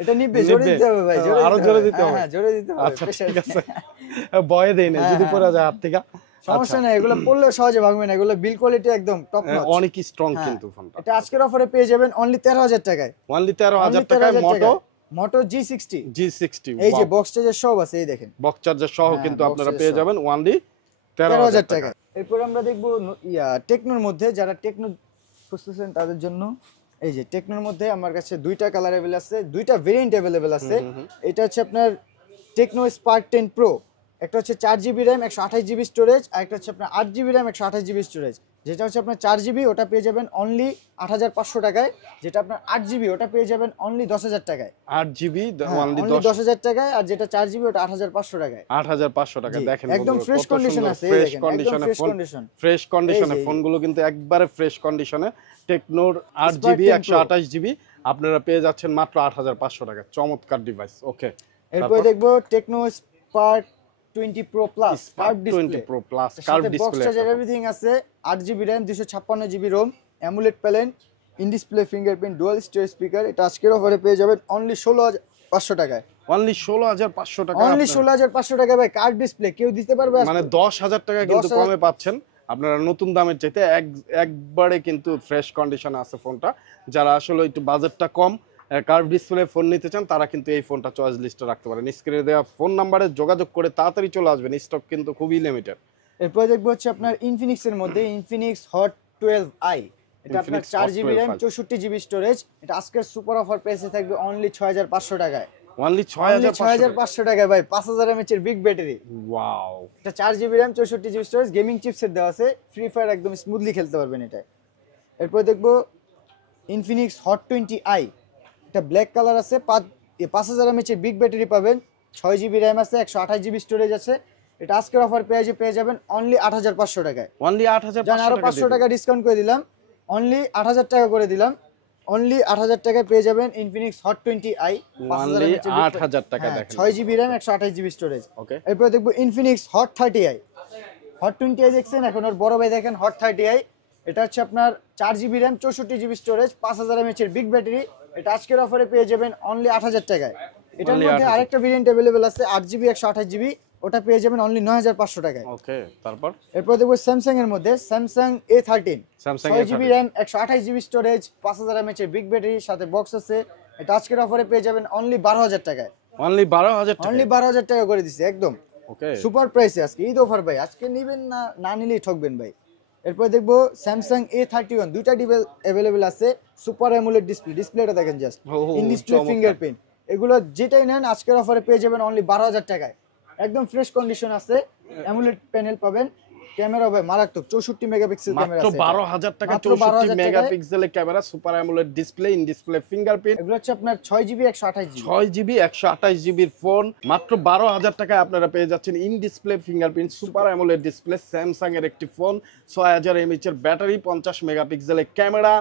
এটা নিবে, জোরে দিতে হবে ভাই, আরো জোরে দিতে হবে। হ্যাঁ, জোরে দিতে হবে, আচ্ছা pressure ঠিক আছে, দিতে। ভয় দেই না হ্যাঁ, যদি পড়ে যায় হাত থেকে। সমস্যা নাই, এগুলো পড়লে সহজে ভাঙবে না, এগুলো বিল কোয়ালিটি একদম টপ নচ। অনেক স্ট্রং হ্যাঁ। কিন্তু ফোনটা। এটা আজকের অফারে পেয়ে যাবেন অনলি 13,000 টাকায়। অনলি 13,000 টাকায় Moto G60। G60। এই যে বক্স চার্জার সব আছে, এই দেখেন, বক্স চার্জার সহ হ্যাঁ, কিন্তু box আপনারা charger পেয়ে সহ। যাবেন অনলি 13,000 13,000 টাকা। টাকা। এরপর আমরা দেখবো টেকনোর মধ্যে, যারা টেকনো খুঁজতেছেন তাদের জন্য। এই যে টেকনোর মধ্যে আমার কাছে দুইটা কালার अवेलेबल আছে, দুইটা ভেরিয়েন্ট अवेलेबल আছে। এটা হচ্ছে আপনার টেকনো স্পার্ক 10 প্রো। একটা হচ্ছে 4GB RAM 128GB স্টোরেজ, আর একটা হচ্ছে আপনার 8GB RAM 128GB স্টোরেজ। যেটা হচ্ছে আপনার 4GB, ওটা পেয়ে যাবেন অনলি 8,500 টাকায়। যেটা আপনার 8GB, ওটা পেয়ে যাবেন অনলি 10,000 টাকায়। 8GB অনলি অনলি 10,000 টাকায়, আর যেটা 4GB ওটা 8,500 টাকায়। 8,500 টাকা। জি, দেখেন একদম বন্ধুরা, ফ্রেশ কত কন্ডিশন সুন্দর আছে, এই ফ্রেশ দেখেন, একদম কন্ডিশনে ফ্রেশ ফোন। কন্ডিশন। ফ্রেশ কন্ডিশনে এই যে, ফোনগুলো কিন্তু একবারে ফ্রেশ কন্ডিশনে। টেকনোর 8GB 10 Pro। 128GB আপনারা পেয়ে যাচ্ছেন মাত্র 8,500 টাকা। চমৎকার ডিভাইস। ওকে, এরপর দেখবো Tecno Spark 20 pro plus curve 20 display. Pro plus সাথে curve box display. Charger everything আছে, 8GB RAM 256GB ROM, AMOLED panel, in display fingerprint, dual stereo speaker. এটা আজকের অফারে পেয়ে যাবেন অনলি 16,500 টাকায়। অনলি 16,500 টাকা। অনলি 16,500 টাকা ভাই, কার্ভ ডিসপ্লে কেউ দিতে পারবে আজকে? মানে 10,000 টাকা কিন্তু 10,000 কমে পাচ্ছেন আপনারা নতুন দামের চাইতে। একবারে কিন্তু ফ্রেশ কন্ডিশনে আছে ফোনটা। যারা আসলে একটু বাজেটটা কম, কার্ভ ডিসপ্লে ফোন নিতে চান, তারা কিন্তু এই ফোনটা চয়েস লিস্টে রাখতে পারেন। স্ক্রিনে দেওয়া ফোন নাম্বারে যোগাযোগ করে তাড়াতাড়ি চলে আসবেন, স্টক কিন্তু খুবই লিমিটেড। এরপর দেখবো হচ্ছে আপনার ইনফিনিক্স এর মধ্যে ইনফিনিক্স হট 12i। এটা আপনার 4GB RAM 64GB স্টোরেজ। এটা আজকের সুপার অফার প্রাইসে থাকবে অনলি 6500 টাকায়। অনলি 6500 টাকায় ভাই, 5000 mAh এর বিগ ব্যাটারি। ওয়াও, এটা 4GB RAM 64GB storage, gaming chipset দেওয়া আছে, ফ্রি ফায়ার একদম স্মুথলি খেলতে পারবেন এটা। এরপর দেখবো ইনফিনিক্স হট 20i। এটা ব্ল্যাক কালার আছে, 5000 mAh এর বিগ ব্যাটারি পাবেন, 6GB RAM আছে, 128GB স্টোরেজ আছে। এটা আজকের অফার প্রাইসে পেয়ে যাবেন অনলি 8500 টাকায়। অনলি 8500 আরো 500 টাকা ডিসকাউন্ট করে দিলাম, অনলি 8000 টাকা করে দিলাম। অনলি 8000 টাকায় পেয়ে যাবেন ইনফিনিক্স হট 20i, অনলি 8000 টাকা। দেখেন 6GB RAM 128GB storage. Okay, এরপর দেখবো Infinix hot 30i। Hot 20i দেখছেন, এখন ওর বড় ভাই দেখেন হট 30i। এটা হচ্ছে আপনার 4GB RAM 64GB storage, 5000 mAh এর বিগ ব্যাটারি। এটা আজকের অফারে পেয়ে যাবেন অনলি 8000 টাকায়। এটার Only মধ্যে 8000 আরেকটা ভেরিয়েন্ট अवेलेबल আছে 8GB 128GB, ওটা পেয়ে যাবেন অনলি 9500 টাকায়। ওকে, তারপর এরপর দেখবো স্যামসাং এর মধ্যে Samsung A13, Samsung 6GB RAM 128GB storage, 5000 mAh এর বিগ ব্যাটারি, সাথে বক্স আছে। এটা আজকের অফারে পেয়ে যাবেন অনলি 12000 টাকায়। অনলি 12000 টাকা। অনলি 12000 টাকা করে দিছি একদম ওকে, সুপার প্রাইসে আজকে ঈদ অফার ভাই, আজকে নেবেন না, না নিলেই ঠকবেন ভাই। এরপর দেখবো স্যামসাং A31, দুইটা ডিভাইস अवेलेबल আছে, সুপার অ্যামোলেড ডিসপ্লে, ডিসপ্লেটা দেখেন জাস্ট, ইন ডিসপ্লে ফিঙ্গারপ্রিন্ট। এগুলো যেটাই নেন আজকের অফারে পেয়ে যাবেন অনলি 12000 টাকায়। একদম ফ্রেশ কন্ডিশন আছে, অ্যামোলেড প্যানেল পাবেন, ক্যামেরা ভাই মারাত্মক, 64 মেগাপিক্সেল ক্যামেরা আছে। মাত্র 12000 টাকা, 64 মেগাপিক্সেলের camera, super AMOLED display, in display fingerprint. এগুলো হচ্ছে আপনার 6GB 128GB 6GB 128GB এর ফোন মাত্র 12000 টাকায় আপনারা পেয়ে যাচ্ছেন in display fingerprint super AMOLED display Samsung এর একটি ফোন, 6000 mAh এর ব্যাটারি, 50 মেগাপিক্সেলের ক্যামেরা,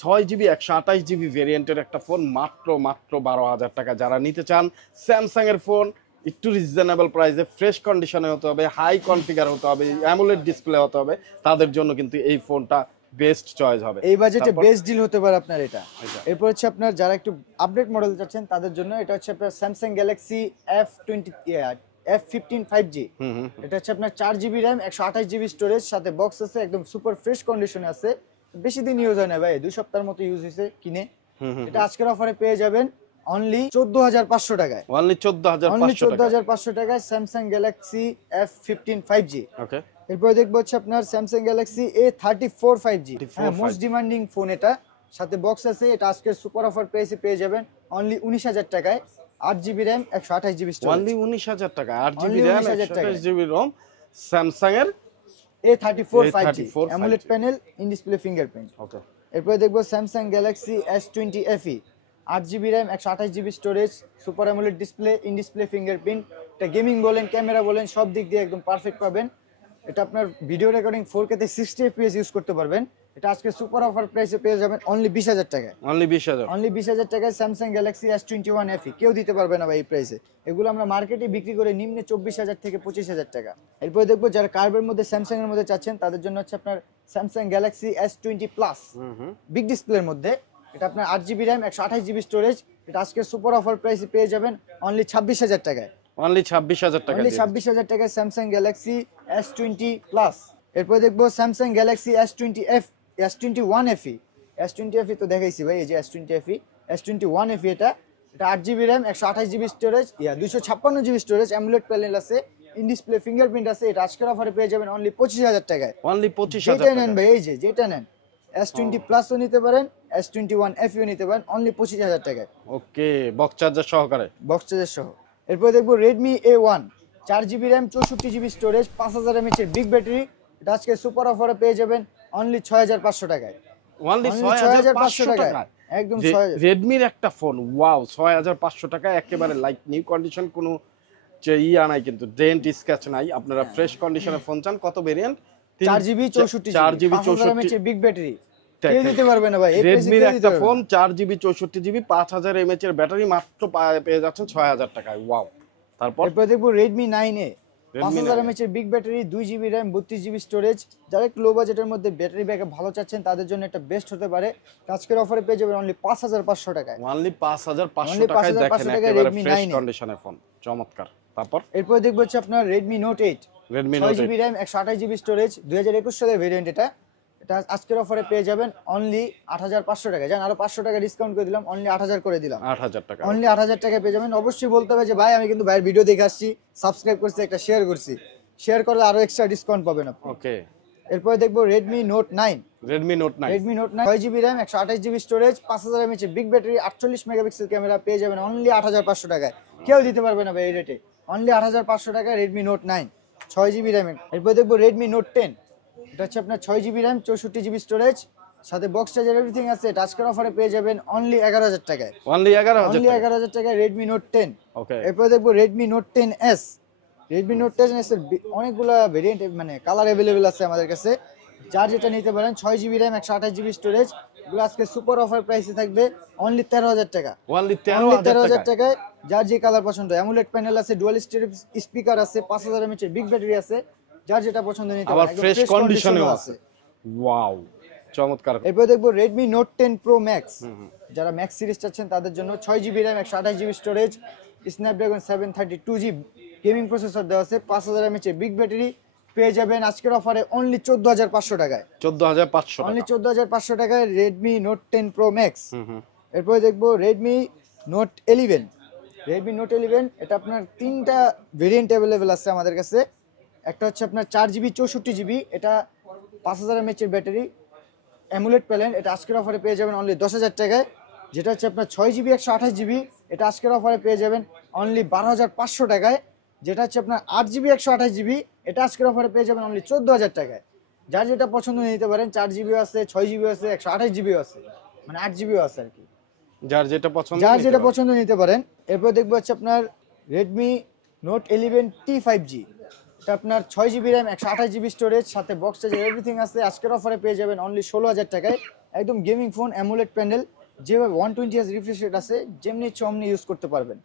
6GB 128GB ভেরিয়েন্টের একটা ফোন, মাত্র 12000 টাকা। যারা নিতে চান স্যামসাং এর ফোন, একটু রিজনেবল প্রাইসে, ফ্রেশ কন্ডিশনে হতে হবে, হাই কনফিগার হতে হবে, অ্যামোলেড ডিসপ্লে হতে হবে, তাদের জন্য কিন্তু এই ফোনটা বেস্ট চয়েস হবে। এই বাজেটে বেস্ট ডিল হতে পারে আপনার এটা। এরপর হচ্ছে আপনার যারা একটু আপডেট মডেল চাচ্ছেন তাদের জন্য এটা হচ্ছে আপনার স্যামসাং গ্যালাক্সি F15 5G। এটা হচ্ছে আপনার 4GB RAM 128GB স্টোরেজ, সাথে বক্স আছে, একদম সুপার ফ্রেশ কন্ডিশনে আছে, বেশি দিন ইউজ হয় না ভাই, 2 সপ্তাহের মতো ইউজ হয়েছে কিনে। এটা আজকের অফারে পেয়ে যাবেন অনলি 14500 টাকায়। অনলি 14500 টাকায় স্যামসাং গ্যালাক্সি F15 5G। ওকে, এরপরে দেখবো হচ্ছে আপনার স্যামসাং গ্যালাক্সি A34 5G, হ্যাঁ মোস্ট ডিমান্ডিং ফোন এটা, সাথে বক্স আছে। এটা আজকের সুপার অফার প্রাইসে পেয়ে যাবেন অনলি 19000 টাকায়, 8GB RAM 128GB storage. Only 19000 টাকা, 8GB RAM 128GB ROM, Samsung এর A34 5G, AMOLED panel, in display fingerprint. Okay, এরপরে দেখবো Samsung Galaxy S20 FE, 8GB RAM 128GB storage, super AMOLED display, in display fingerprint. এটা gaming বলেন, camera বলেন, সব দিক দিয়ে একদম পারফেক্ট পাবেন। এটা আপনার ভিডিও রেকর্ডিং 4K তে 60 FPS ইউজ করতে পারবেন। এটা আজকে সুপার অফার প্রাইসে পেয়ে যাবেন অনলি 20000 টাকায়। অনলি 20000, অনলি 20000 টাকায় স্যামসাং গ্যালাক্সি S21 FE, কেউ দিতে পারবে না ভাই এই প্রাইসে। এগুলো আমরা মার্কেটে বিক্রি করে নিম্নে 24000 থেকে 25000 টাকা। এরপর দেখবো যারা কার্ভের মধ্যে স্যামসাং এর মধ্যে চাচ্ছেন তাদের জন্য হচ্ছে আপনার Samsung Galaxy S20 plus, big ডিসপ্লের মধ্যে। এটা আপনার 8GB RAM 128GB স্টোরেজ। এটা আজকে সুপার অফার প্রাইসে পেয়ে যাবেন অনলি 26000 টাকায়। অনলি 26000 টাকা, অনলি 26000 টাকায় স্যামসাং গ্যালাক্সি S20 প্লাস। এরপর দেখবো Samsung Galaxy S21 FE। S20 FE তো দেখাইছি ভাই, এই যে S20 FE, S21 FE এটা 8GB RAM 128GB storage, 256GB storage, AMOLED panel আছে, ইন ডিসপ্লে ফিঙ্গারপ্রিন্ট আছে। এটা আজকের অফারে পেয়ে যাবেন অনলি 25000 টাকায়। অনলি 25000 যেটা নেন ভাই, এই যে যেটা নেন, S20 প্লাসও নিতে পারেন, S21 FE নিতে পারেন অনলি 25000 টাকায়। ওকে, বক্স চার্জার সহকারে, বক্স চার্জার সহ। এরপর দেখবো Redmi A1, 4GB RAM 64GB storage, 5000 mAh এর বিগ ব্যাটারি। এটা আজকে সুপার অফারে পেয়ে যাবেন অনলি 6500 টাকায়। অনলি 6500 টাকা, একদম 6000। রেডমির একটা ফোন, ওয়াও, 6500 টাকা, একেবারে লাইক নিউ কন্ডিশন, কোনো যে নাই কিন্তু, ডেন্ট স্ক্র্যাচ নাই। আপনারা ফ্রেশ কন্ডিশনে ফোন চান, কত ভেরিয়েন্ট? 4GB 64GB 5000 mAh এর বিগ ব্যাটারি, কেউ দিতে পারবে না ভাই এই প্রাইসে। রেডমির একটা ফোন 4GB 64GB 5000 mAh এর ব্যাটারি, মাত্র পেয়ে যাচ্ছেন 6000 টাকায়, ওয়াও। তারপর দেখবো Redmi 9A, 5000 mAh এর big battery, 2GB RAM 32GB storage. যারা একটু লো বাজেটের মধ্যে ব্যাটারি ব্যাকআপ ভালো চাচ্ছেন তাদের জন্য একটা বেস্ট হতে পারে। আজকের অফারে পেয়ে যাবেন অনলি 5500 টাকায়। অনলি 5500 টাকায় দেখেন একেবারে ফ্রেশ কন্ডিশনের ফোন, চমৎকার। তারপর এরপর দেখবো হচ্ছে আপনার Redmi Note 8, Redmi Note 6GB RAM 128GB storage, 2021 সালের ভেরিয়েন্ট এটা। এটা আজকের অফারে পেয়ে যাবেন অনলি 8500 টাকা। জান আরো 500 টাকা ডিসকাউন্ট করে দিলাম, অনলি 8000 করে দিলাম। 8000 টাকা, অনলি 8000 টাকায় পেয়ে যাবেন। অবশ্যই বলতে হবে যে ভাই আমি কিন্তু ভাইয়ের ভিডিও দেখে আসছি, সাবস্ক্রাইব করছি, একটা শেয়ার করছি, শেয়ার করলে আরো এক্সট্রা ডিসকাউন্ট পাবেন আপনি। ওকে। এরপরে দেখবো Redmi Note 9, Redmi Note 9 Redmi note 9 6GB RAM 128GB storage 5000 mAh big battery 48 megapixel camera পেয়ে যাবেন অনলি 8500 টাকায়। কেউ দিতে পারবে না ভাই এই রেটে, অনলি 8500 টাকায় রেডমি নোট 9 6GB র্যাম। এরপর দেখবো রেডমি নোট 10, এটা হচ্ছে আপনার 6GB র্যাম 64GB স্টোরেজ, সাথে বক্স চার্জার এভরিথিং আছে। টাচকার অফারে পেয়ে যাবেন অনলি 11000 টাকায়। অনলি 11000 অনলি 11000 টাকায় রেডমি নোট 10। ওকে, এরপর দেখবো Redmi note 10s। Redmi note 10s এর অনেকগুলো ভেরিয়েন্ট মানে কালার अवेलेबल আছে আমাদের কাছে, যার যেটা নিতে পারেন। 6GB র্যাম 128GB স্টোরেজ, এগুলো আজকে সুপার অফার প্রাইসে থাকবে অনলি 13000 টাকা। অনলি অনলি 13000 13000 টাকা। টাকায় যার যে কালার পছন্দ। অ্যামুলেট প্যানেল আছে, ডুয়াল স্টিরিও স্পিকার আছে, 5000 mAh বিগ ব্যাটারি আছে, যার যেটা পছন্দ নিতে আবার পারেন। একদম ফ্রেশ fresh কন্ডিশনেও condition-ও আছে। ওয়াও, চমৎকার। এরপর দেখবো রেডমি নোট 10 প্রো ম্যাক্স। যারা ম্যাক্স সিরিজ চাচ্ছেন তাদের জন্য 6GB RAM 128GB storage, Snapdragon 732G gaming processor দেওয়া আছে, 5000 mAh বিগ ব্যাটারি পেয়ে যাবেন আজকের অফারে অনলি 14500 টাকায়। 14500 অনলি টাকা। 14500 টাকায় রেডমি নোট 10 প্রো ম্যাক্স। এরপরে দেখবো রেডমি নোট 11। রেডমি নোট 11 এটা আপনার তিনটা ভেরিয়েন্ট অ্যাভেলেবেল আছে আমাদের কাছে। একটা হচ্ছে আপনার 4GB 64GB, এটা 5000 mAh এর ব্যাটারি, অ্যামুলেট প্যানেল, এটা আজকের অফারে পেয়ে যাবেন অনলি 10000 টাকায়। যেটা হচ্ছে আপনার 6GB 128GB, এটা আজকের অফারে পেয়ে যাবেন অনলি 12500 টাকায়। যেটা হচ্ছে আপনার 8GB 128GB, এটা আজকের অফারে পেয়ে যাবেন অনলি 14000 টাকায়। যার যেটা পছন্দ নিতে পারেন, 4GB আছে, 6GB আছে, 128GB আছে, মানে 8GB আছে আর কি। যার যেটা পছন্দ যার নিতে যেটা পারেন। পছন্দ নিতে পারেন। এরপর দেখবো হচ্ছে আপনার রেডমি নোট 11T 5G, এটা আপনার 6GB র্যাম 128GB স্টোরেজ, সাথে বক্স চার্জার এভরিথিং আছে। আজকের অফারে পেয়ে যাবেন অনলি 16000 টাকায়। একদম গেমিং ফোন, অ্যামুলেট প্যানেল, যেভাবে 120Hz রিফ্রেশ রেট আছে, যেমনি ইচ্ছে অমনি ইউজ করতে পারবেন।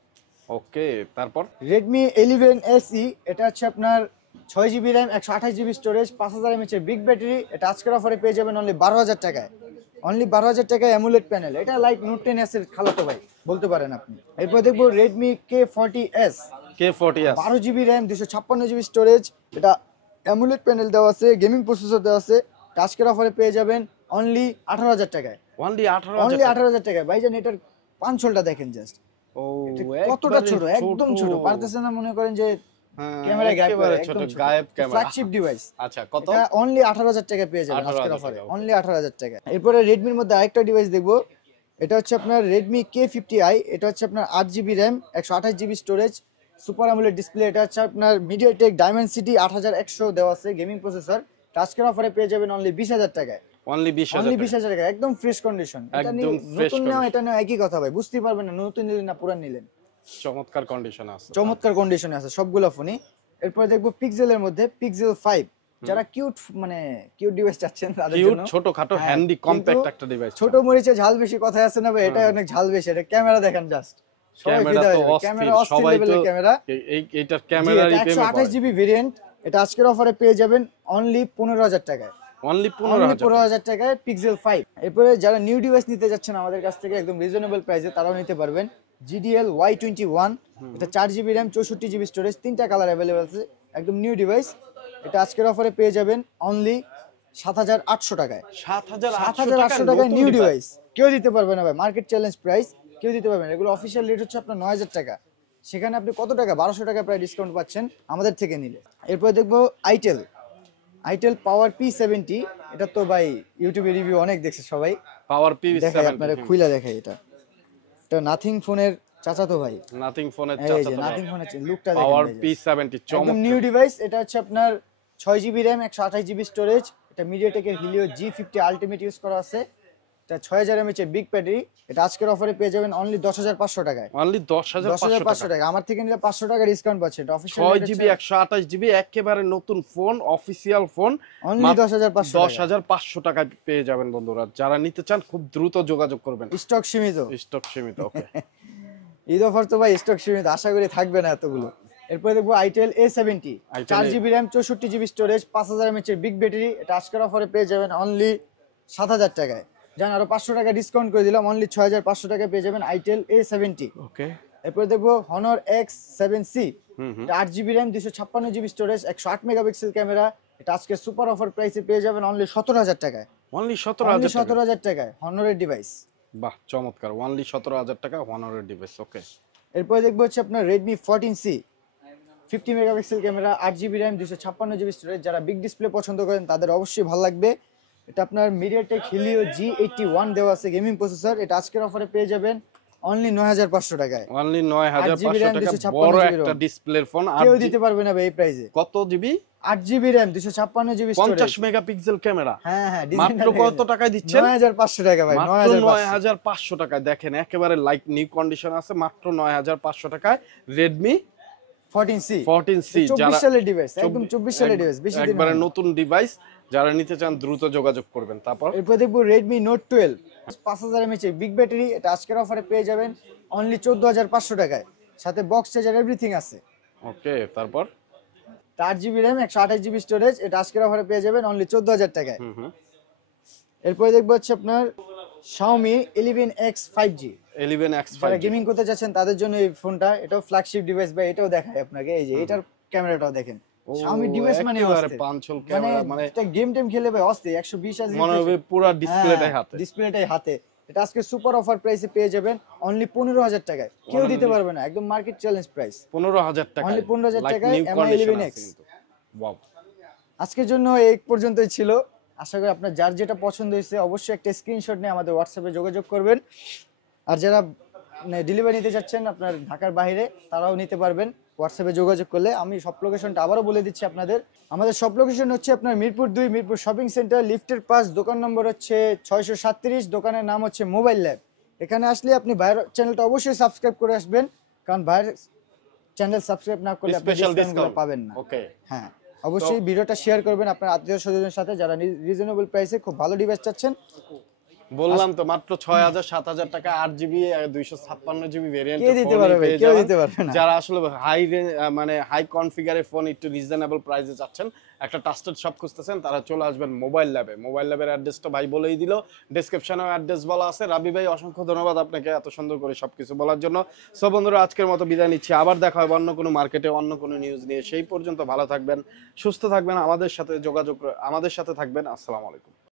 ওকে, তারপর রেডমি 11SE, এটা হচ্ছে আপনার 6GB RAM 128GB storage, 5000 mAh big battery, এটা আজকের অফারে পেয়ে যাবেন অনলি 12000 টাকায়। অনলি 12000 টাকায় অ্যামুলেট প্যানেল, এটা লাইক নোট 10s এর খালাতো ভাই বলতে পারেন আপনি। এরপর দেখবো Redmi K40s, K40s 12GB RAM 256GB storage, এটা অ্যামুলেট প্যানেল দেওয়া আছে, গেমিং প্রসেসর দেওয়া আছে। আজকের অফারে পেয়ে যাবেন অনলি 18000 টাকায়। অনলি অনলি 18000 18000 টাকায়। ভাইজান এটার পাঞ্চলটা দেখেন জাস্ট, ও কতটা একবারে ছোট, একদম ছোট, পারতেছেন না মনে করেন যে হ্যাঁ, ক্যামেরা গায়েব একেবারে করে, ছোট, একদম ছোট। গায়েব ক্যামেরা। Flagship device. আচ্ছা, কত? এটা অনলি 18000 টাকা পেয়ে যাবেন 18,000 আজকের অফারে, টাকা, অনলি 18000 টাকা। এরপরে রেডমির মধ্যে আরেকটা ডিভাইস দেখবো, এটা হচ্ছে আপনার রেডমি K50i, এটা হচ্ছে আপনার 8GB RAM 128GB storage, super AMOLED display, এটা হচ্ছে আপনার মিডিয়াটেক ডায়মেনসিটি 8100 দেওয়া আছে, গেমিং প্রসেসর। আজকের অফারে পেয়ে যাবেন অনলি 20000 টাকায়। অনলি 20000 অনলি টাকা। 20000 টাকা, একদম ফ্রেশ কন্ডিশন। এটা নিয়ে একদম fresh নতুন নেওয়া condition। এটা নেওয়া একই কথা ভাই, বুঝতেই পারবেন না নতুন নিলেন না পুরান নিলেন। চমৎকার কন্ডিশনে আছে। চমৎকার কন্ডিশনে আছে সবগুলো ফোনই। এরপর দেখবো পিক্সেলের মধ্যে পিক্সেল 5, যারা কিউট মানে কিউট ডিভাইস চাচ্ছেন তাদের কিউট, জন্য। ছোটখাটো, হ্যাঁ, হ্যান্ডি, কিন্তু কম্প্যাক্ট একটা ডিভাইস। ছোট মরিচে ঝাল বেশি কথা আছে না ভাই, এটা অনেক ঝাল বেশি। এটা ক্যামেরা দেখেন জাস্ট, সবাই ক্যামেরা ফিদা তো হয়ে যাবে। অস্থির, ক্যামেরা অস্থির সবাই তো লেভেলের ক্যামেরা। এইটার ক্যামেরারই প্রেমে পড়ে। 128GB ভেরিয়েন্ট, এটা আজকের অফারে পেয়ে যাবেন অনলি 15000 টাকায়। অনলি অনলি 15000 টাকা। 15000 টাকায় পিক্সেল 5। এরপরে যারা নিউ ডিভাইস নিতে যাচ্ছেন আমাদের কাছ থেকে একদম রিজনেবল প্রাইসে, তারাও নিতে পারবেন। GDL Y21, এটা 4GB র্যাম 64GB স্টোরেজ, তিনটা কালার অ্যাভেলেবল আছে, একদম নিউ ডিভাইস। এটা আজকের অফারে পেয়ে যাবেন অনলি 7800 টাকায়। 7800 টাকায় নতুন নিউ device। ডিভাইস কেউ দিতে পারবে না ভাই, মার্কেট চ্যালেঞ্জ প্রাইস, কেউ দিতে পারবে না। এগুলো অফিসিয়াল রেট হচ্ছে আপনার 9000 টাকা, সেখানে আপনি কত টাকা 1200 টাকা প্রায় ডিসকাউন্ট পাচ্ছেন আমাদের থেকে নিলে। এরপর দেখবো আইটেল পাওয়ার P70, এটা তো ভাই ইউটিউবে রিভিউ অনেক দেখছে সবাই। পাওয়ার দেখাই আপনারা, P70 খুইলা দেখাই। এটা নাথিং ফোনের চাচাতো ভাই, নাথিং ফোনের এই যে চাচাতো নাথিং ফোনের লুকটা পাওয়ার দেখেন, P70 একদম নিউ চমৎকার। ডিভাইস। এটা হচ্ছে আপনার 6GB র্যাম 128GB স্টোরেজ, এটা মিডিয়াটেকের হিলিও G50 আলটিমেট ইউজ করা আছে, এটা 6000 mAh বিগ ব্যাটারি। এটা আজকের অফারে পেয়ে যাবেন অনলি 10500 টাকায়। অনলি 10500 10500 টাকা, আমার থেকে নিলে 500 টাকা ডিসকাউন্ট পাচ্ছে। এটা অফিশিয়াল 6GB 128GB একেবারে নতুন ফোন, অফিসিয়াল ফোন, অনলি 10500 টাকা। 10500 টাকায় পেয়ে যাবেন বন্ধুরা। যারা নিতে চান খুব দ্রুত যোগাযোগ করবেন। স্টক সীমিত, স্টক সীমিত। ওকে, ঈদ অফার তো ভাই স্টক সীমিত, আশা করি থাকবে না এতগুলো। এরপরে দেখবো itel A70, 4GB RAM 64GB storage, 5000 mAh big battery. এটা আজকের অফারে পেয়ে যাবেন অনলি 7000 টাকায়। জান আরো 500 টাকা ডিসকাউন্ট করে দিলাম, অনলি 6500 টাকায় পেয়ে যাবেন আইটেল A70। ওকে, এরপরে দেখবো Honor X7C, এটা 8GB RAM 256GB storage, 108 megapixel camera. এটা আজকে সুপার অফার প্রাইসে পেয়ে যাবেন অনলি 17000 টাকায়। অনলি অনলি 17000 টাকা। 17000 টাকায় হনরের ডিভাইস। বাহ, চমৎকার। অনলি 17000 টাকা ওয়ানরের ডিভাইস। ওকে, এরপরে দেখবো হচ্ছে আপনার Redmi 14C, 50 megapixel camera, 8GB RAM 256GB storage. যারা বিগ ডিসপ্লে পছন্দ করেন তাদের অবশ্যই ভালো লাগবে। এটা আপনার মিডিয়াটেক হিলিও G81 দেওয়া আছে গেমিং প্রসেসর। এটা আজকের অফারে পেয়ে যাবেন অনলি 9500 টাকায়। অনলি 8GB 9500 RAM, টাকা 256 বড় GB একটা ROM। ডিসপ্লের ফোন। কেউ দিতে পারবে না ভাই এই প্রাইসে। কত GB? 8GB RAM, 256GB storage, 50 megapixel camera. হ্যাঁ হ্যাঁ, মাত্র কত টাকায় দিচ্ছেন? 9500 টাকা ভাই, মাত্র 9500 টাকায়। দেখেন একেবারে লাইক নিউ কন্ডিশন আছে, মাত্র 9500 টাকায় Redmi 14C 14C। 24 সালের ডিভাইস, একদম 24 সালের ডিভাইস, বেশি দিন একবারে হয়নি। নতুন ডিভাইস, যারা নিতে চান দ্রুত যোগাযোগ করবেন। তারপর এরপর দেখবো Redmi Note 12 5000 mAh big battery. এটা আজকের অফারে পেয়ে যাবেন অনলি 14500 টাকায়, সাথে বক্স চার্জার এভরিথিং আছে। ওকে, তারপর 8GB RAM 128GB স্টোরেজ। এটা আজকের অফারে পেয়ে যাবেন অনলি 14000 টাকায়। এরপরে দেখবো হচ্ছে আপনার Xiaomi 11X 5G। 11X যারা 5G। গেমিং করতে চাচ্ছেন তাদের জন্য এই ফোনটা, এটাও ফ্ল্যাগশিপ ডিভাইস ভাই। এটাও দেখায় আপনাকে, এই যে এটার ক্যামেরাটাও দেখেন। Xiaomi ডিভাইস মানে একেবারে অস্থির। পাঁচল ক্যামেরা, মানে এটা গেম টেম খেলে ভাই অস্থির। 120 Hz মনে হবে পুরো ডিসপ্লেটাই হাতে। ডিসপ্লেটাই হাতে। এটা আজকে সুপার অফার প্রাইসে পেয়ে যাবেন অনলি 15000 টাকায়। কেউ দিতে পারবে না, একদম মার্কেট চ্যালেঞ্জ প্রাইস। 15000 টাকা। অনলি 15000 টাকায় MI 11X। ওয়াও। আজকের জন্য এই পর্যন্তই ছিল। আশা করি আপনার যার যেটা পছন্দ হয়েছে অবশ্যই একটা স্ক্রিনশট নিয়ে আমাদের হোয়াটসঅ্যাপে যোগাযোগ করবেন। আর যারা ডেলিভারি নিতে যাচ্ছেন আপনার ঢাকার বাইরে, তারাও নিতে পারবেন হোয়াটসঅ্যাপে যোগাযোগ করলে। আমি সব লোকেশনটা আবারও বলে দিচ্ছি আপনাদের। আমাদের সব লোকেশন হচ্ছে আপনার মিরপুর 2, মিরপুর শপিং সেন্টার, লিফটের 5, দোকান নম্বর হচ্ছে 637, দোকানের নাম হচ্ছে মোবাইল ল্যাব। এখানে আসলে আপনি ভাইয়ের চ্যানেলটা অবশ্যই সাবস্ক্রাইব করে আসবেন, কারণ ভাইয়ের চ্যানেল সাবস্ক্রাইব না করলে আপনি স্পেশাল ডিসকাউন্টগুলো ডিসকাউন্ট পাবেন না। ওকে। হ্যাঁ, অবশ্যই ভিডিওটা শেয়ার করবেন আপনার আত্মীয় স্বজনের সাথে যারা রিজনেবল প্রাইসে খুব ভালো ডিভাইস চাচ্ছেন। বললাম তো মাত্র 6000 7000 টাকা 8GB 256GB ভেরিয়েন্ট কে দিতে পারবে? কেউ দিতে পারবে না। যারা আসলে হাই মানে হাই কনফিগারের ফোন একটু রিজনেবল প্রাইসে চাচ্ছেন, একটা ট্রাস্টেড শপ খুঁজতেছেন, তারা চলে আসবেন মোবাইল ল্যাবে। মোবাইল ল্যাবের অ্যাড্রেসটা ভাই বলেই দিল, ডেসক্রিপশনেও অ্যাড্রেস বলা আছে। রাবি ভাই অসংখ্য ধন্যবাদ আপনাকে এত সুন্দর করে সবকিছু বলার জন্য। সো বন্ধুরা, আজকের মতো বিদায় নিচ্ছি। আবার দেখা হবে অন্য কোনো মার্কেটে অন্য কোনো নিউজ নিয়ে। সেই পর্যন্ত ভালো থাকবেন, সুস্থ থাকবেন, আমাদের সাথে থাকবেন। আসসালামু আলাইকুম।